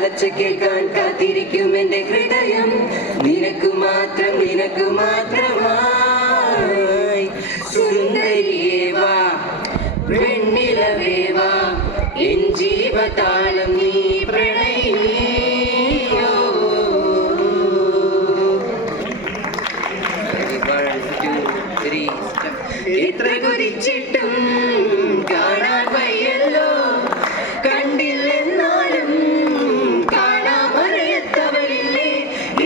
അലച്ച കേൾക്കാൻ കാത്തിരിക്കും എന്റെ ഹൃദയം നിനക്കു മാത്രമായി സുന്ദരിയേവാ വെണ്ണിലവേവാ എൻ ജീവതാളം നീ പ്രണയിനി എത്ര കൊതിച്ചിട്ടും കാണാൻ വയ്യല്ലോ കണ്ടില്ലെന്നാലും കാണാമറിയത്തവളില്ലേ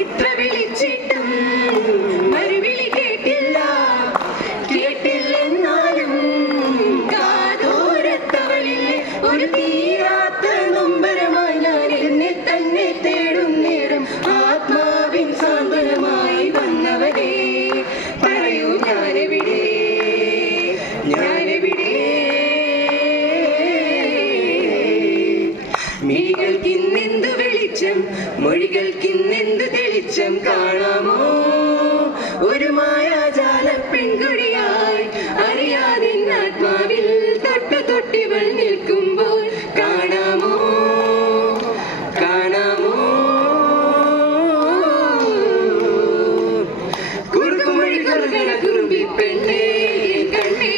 ഇത്ര വിളിച്ചിട്ടും മറുവിളി കേട്ടില്ലെന്നാലും കാതോരത്തവളില്ലേ ഒരു തീരാത്ത നൊമ്പരമായി ഞാൻ എന്നെ തന്നെ തേടും നേരം ആത്മാവിൻ സാന്ത്വനമായി വന്നവരെ പറയൂ ഞാനെവിടെ മിഴികൾക്കിന്നെന്തു വെളിച്ചം മൊഴികൾക്കിന്നെന്തു തെളിച്ചം കാണാമോ ഒരു മായാജാല പെൺകുഴിയായി അറിയാതെ ആത്മാവിൽ തൊട്ടിവൾ നിൽക്കുമ്പോൾ കാണാമോ കുറുക്കുമൊഴി കുറുകണ കുറുമ്പി പെണ്ണേ കണ്ണേ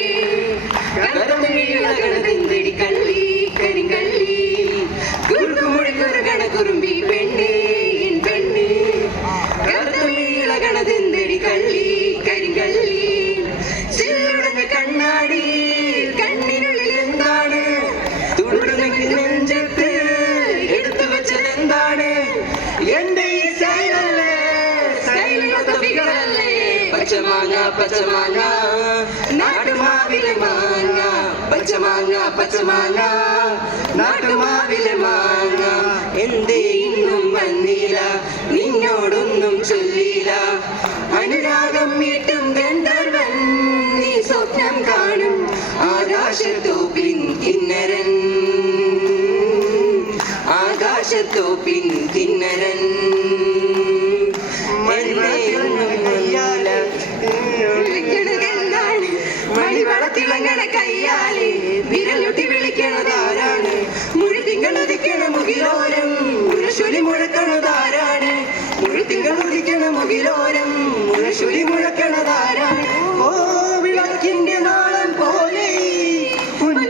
കരമിഴകണതെന്തടി കള്ളി കരിങ്കള്ളി കുറുക്കുമൊഴി കുറുകണ കുറുമ്പി പെണ്ണേ പെണ്ണേ കരമിഴകണതെന്തടി കള്ളി കരിങ്കള്ളി ചില്ലുടഞ്ഞ കണ്ണാടി കണ്ണിനുള്ളിൽ എന്താണ് തുടുന്നെങ്കിൽ നെഞ്ചത്ത് എടുത്തു വെച്ചതെന്താണ് എന്റെ ഈ സ്റ്റൈലല്ലേ സ്റ്റൈലിനൊത്തവികളല്ലേ പച്ചമാങ്ങ നാട്ടുമാവിലെ മാങ്ങ പച്ചമാങ്ങ നാട്ടുമാവിലെ മാങ്ങ എന്തേ ഇന്നും വന്നില്ല നിന്നോടൊന്നും ചൊല്ലില്ല അനുരാഗം മീട്ടും ഗന്ധർവൻ നീ സ്വപ്നം കാണും ആകാശത്തോപ്പിൻ കിന്നരൻ മണിവളത്തിളങ്ങണ കയ്യാലി വിരലൊട്ടി വിളിക്കണതാരാണ് മുഴുതിങ്കൾ ഉദിക്കണ മുകിലോരം മുഴശുലി മുഴക്കണതാരാണ് മുഴുതിങ്കൾ ഉദിക്കണ മുകിലോരം മുഴശുലി മുഴക്കണതാരാണ് ഓ വിളക്കിന്റെ നാളം പോലെ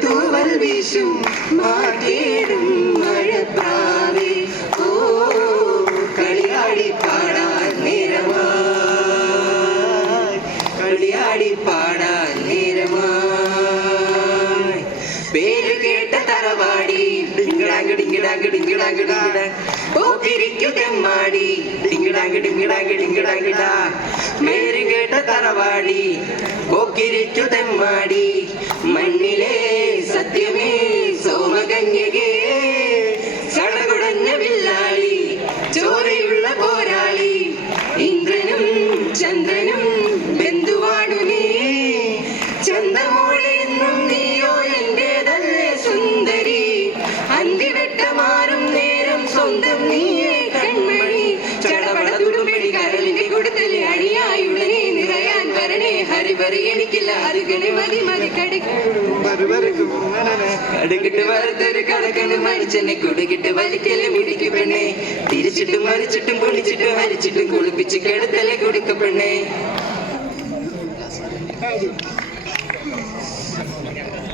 തൂവൽ വീശും മാറ്റേടും മഴപ്രാവേ ഓ കളിയാടി പാടാൻ നേരമായി പേര് കേട്ട തറവാടി ിരിക്കു തെമ്മാടി പേര് കേട്ട തറവാടി പോക്കിരിക്കു തെമ്മാടി മണ്ണിലെ സത്യമേ സോമകന്യകേ സടകുടഞ്ഞ വില്ലാളി ചോരയുള്ള പോരാളി ഇന്ദ്രനും ചന്ദ്രനും ബന്ധുവാണു നീ ചന്തമോളെന്നും നീയോ എന്റേതല്ലേ സുന്ദരി അന്തിവെട്ടമാറും നേരം സ്വന്തം നീയേ കൺമണി ചടപട തുടുമ്പടി കരളിന്റെ കൊടുത്തല് അടിയായുടനെ നിറയാൻ വരണേ ഹരിവറി എനിക്കില്ല അരുകണി മതി കടുകിട്ട് വറുത്തൊരു കടക്കണ് മരിച്ചെന്നെ കുടുകിട്ട് വലിക്കല് മുടിക്ക് പെണ്ണേ തിരിച്ചിട്ടും മരിച്ചിട്ടും പൊളിച്ചിട്ടും ഹരിച്ചിട്ടും കുളിപ്പിച്ച് കിടത്തലെ കുടിക്ക പെണ്ണേ